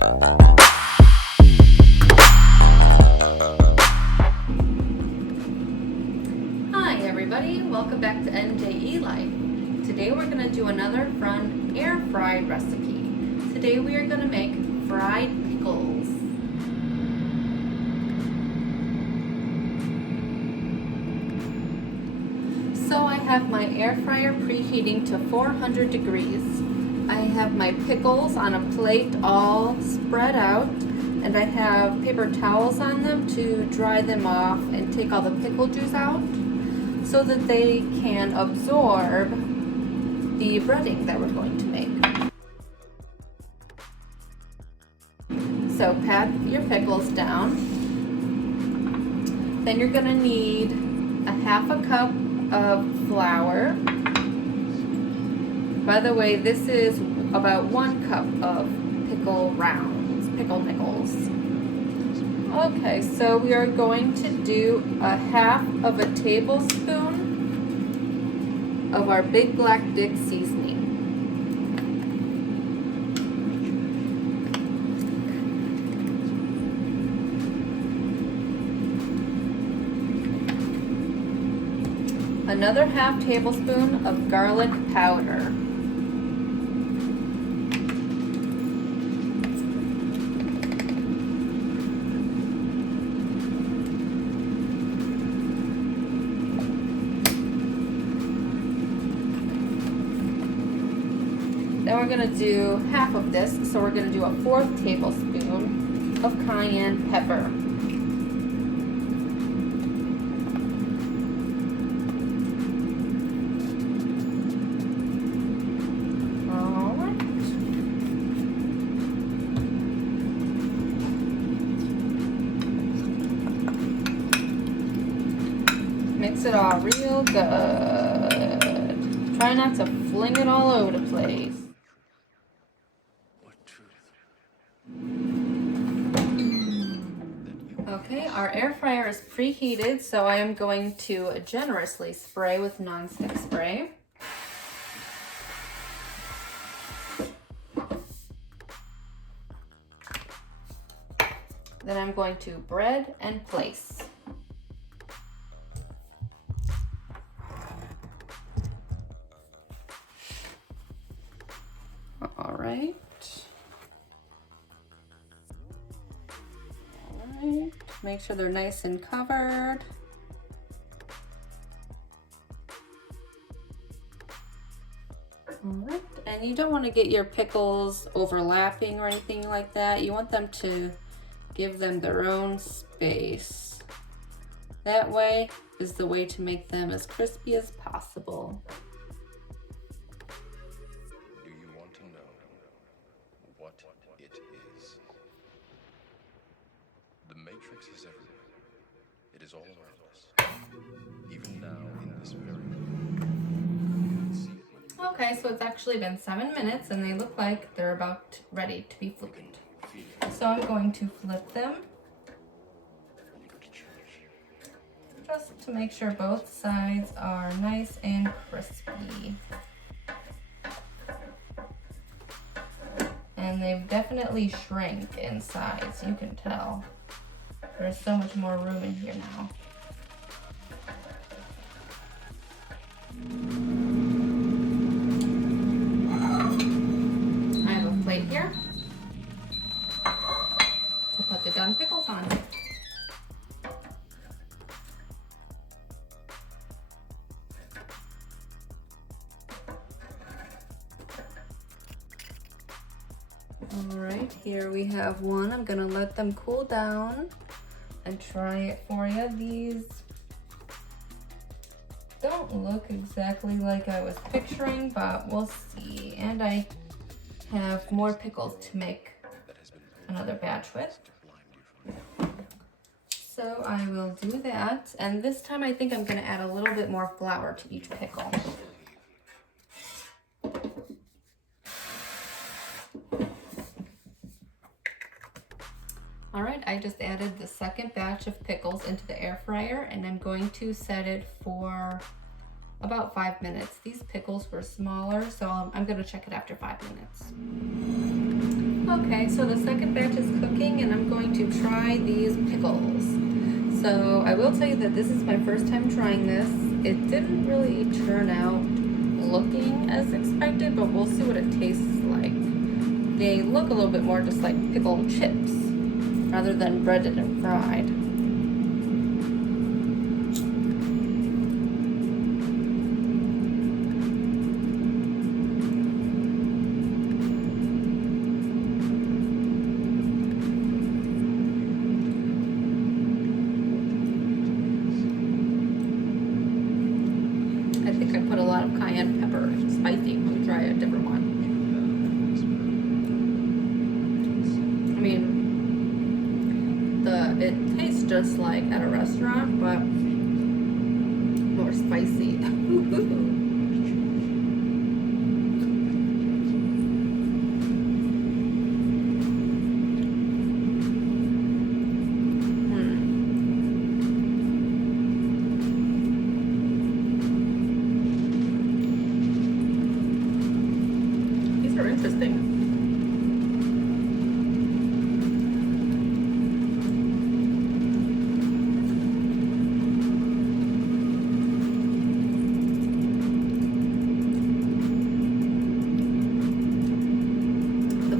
Hi everybody, welcome back to NJE Life. Today we're going to do another fun air fried recipe. Today we are going to make fried pickles. So I have my air fryer preheating to 400 degrees. I have my pickles on a plate all spread out, and I have paper towels on them to dry them off and take all the pickle juice out so that they can absorb the breading that we're going to make. So pat your pickles down. Then you're going to need a half a cup of flour. By the way, this is about 1 cup of pickle rounds, pickle nickels. Okay, so we are going to do a half of a tablespoon of our Big Black Dick seasoning. Another half tablespoon of garlic powder. Then we're going to do half of this, so we're going to do a 1/4 tablespoon of cayenne pepper. Mix it all real good. Try not to fling it all over the place. Okay, our air fryer is preheated, so I am going to generously spray with nonstick spray. Then I'm going to bread and place. All right. Make sure they're nice and covered. All right. And you don't want to get your pickles overlapping or anything like that. You want them to give them their own space. That way is the way to make them as crispy as possible. Do you want to know what it is? The Matrix is everywhere. It is all around us. Even now, in this very moment. Okay, so it's actually been 7 minutes and they look like they're about ready to be flipped. So I'm going to flip them just to make sure both sides are nice and crispy. And they've definitely shrank in size, you can tell. There's so much more room in here now. I have a plate here to put the done pickles on. All right, here we have one. I'm gonna let them cool down and try it for you. These don't look exactly like I was picturing, but we'll see. And I have more pickles to make another batch with. So I will do that. And this time I think I'm gonna add a little bit more flour to each pickle. All right, I just added the second batch of pickles into the air fryer, and I'm going to set it for about 5 minutes. These pickles were smaller, so I'm gonna check it after 5 minutes. Okay, so the second batch is cooking and I'm going to try these pickles. So I will tell you that this is my first time trying this. It didn't really turn out looking as expected, but we'll see what it tastes like. They look a little bit more just like pickle chips rather than breaded and fried. I think I put a lot of cayenne pepper. It's spicy. Let me try a different one. I mean, it tastes just like at a restaurant, but more spicy. These are interesting.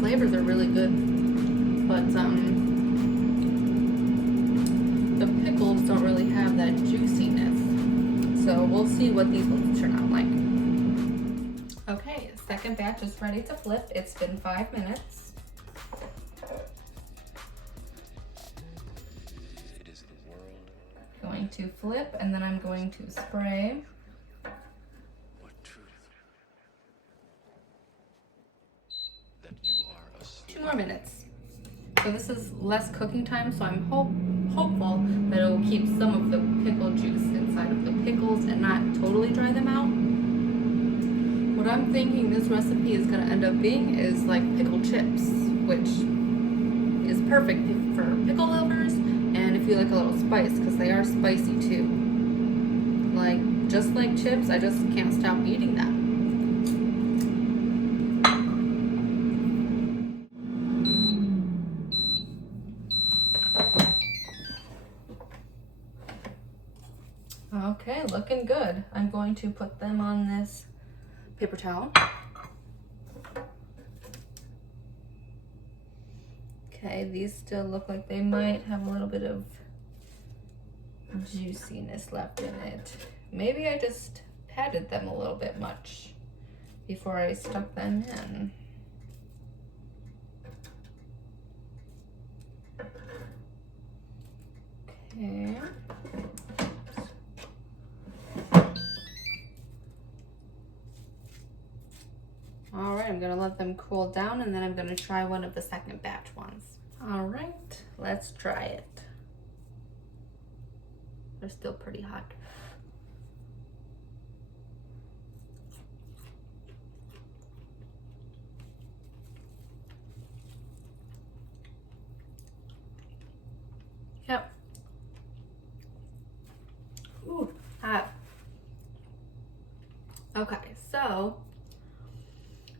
Flavors are really good, but the pickles don't really have that juiciness. So we'll see what these ones turn out like. Okay, second batch is ready to flip. It's been 5 minutes. It is the world. Going to flip and then I'm going to spray. What truth? That you are a 2 more minutes. So this is less cooking time, so I'm hopeful that it will keep some of the pickle juice inside of the pickles and not totally dry them out. What I'm thinking this recipe is going to end up being is like pickle chips, which is perfect for pickle lovers and if you like a little spice, because they are spicy too. Like, just like chips, I just can't stop eating them. Okay, looking good. I'm going to put them on this paper towel. Okay, these still look like they might have a little bit of juiciness left in it. Maybe I just patted them a little bit much before I stuck them in. Okay. All right, I'm gonna let them cool down and then I'm gonna try one of the second batch ones. All right, let's try it. They're still pretty hot. Yep. Ooh, hot. Okay, so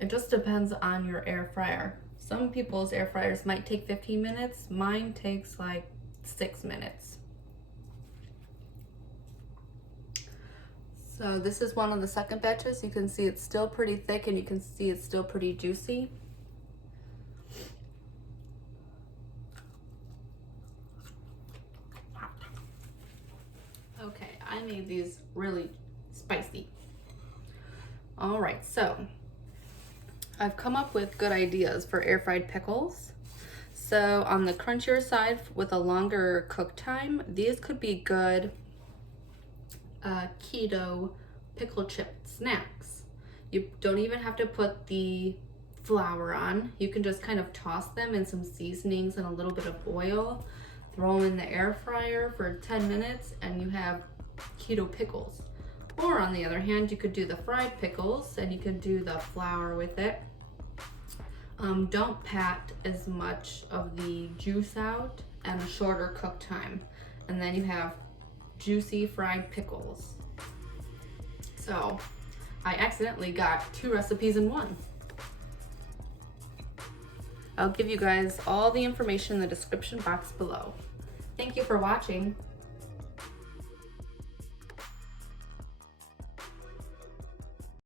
it just depends on your air fryer. Some people's air fryers might take 15 minutes. Mine takes like 6 minutes. So this is one of the second batches. You can see it's still pretty thick and you can see it's still pretty juicy. Okay, I made these really spicy. All right, so I've come up with good ideas for air fried pickles. So on the crunchier side with a longer cook time, these could be good keto pickle chip snacks. You don't even have to put the flour on. You can just kind of toss them in some seasonings and a little bit of oil, throw them in the air fryer for 10 minutes and you have keto pickles. Or on the other hand, you could do the fried pickles and you could do the flour with it. Don't pat as much of the juice out and a shorter cook time. And then you have juicy fried pickles. So I accidentally got 2 recipes in one. I'll give you guys all the information in the description box below. Thank you for watching.